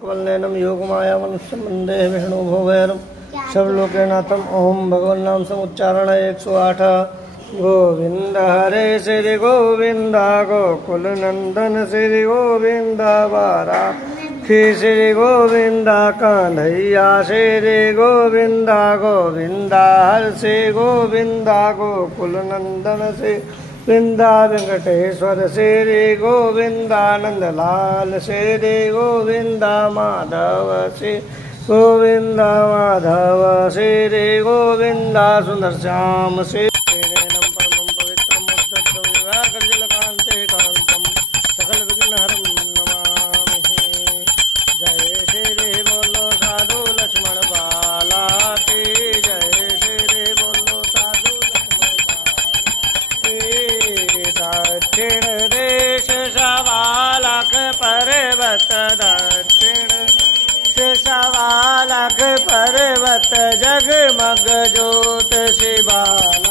कवलनयनम योगमाया मनुष्य मंदे विष्णु भोवैरम सर्वलोकनाथम ओम भगवान नाम समुच्चारण 108। गोविंद हरे श्री गोविंद गोकुल नंदन श्री गोविंद बारा श्री गोविंद कान्हैया श्री गोविंद गोविंद हर श्री गोविंद गोकुल नंदन श्री वृंदा वेंकटेश्वर श्री गोविंदानंद लाल श्री गोविंदा माधव श्री गोविंदा माधव श्री गोविंदा सुंदर श्याम श्री नयनम परमं पवित्रम मुद्दतं विवाहकर्जलकान्ते कांतम सकल विघ्नहरं नमामि। जय श्री बोलो साधु लक्ष्मण बाला की जय श्री बोलो साधु दक्षिण देश सवालक पर्वत दक्षिण सवालक पर्वत जगमग ज्योत शिवाला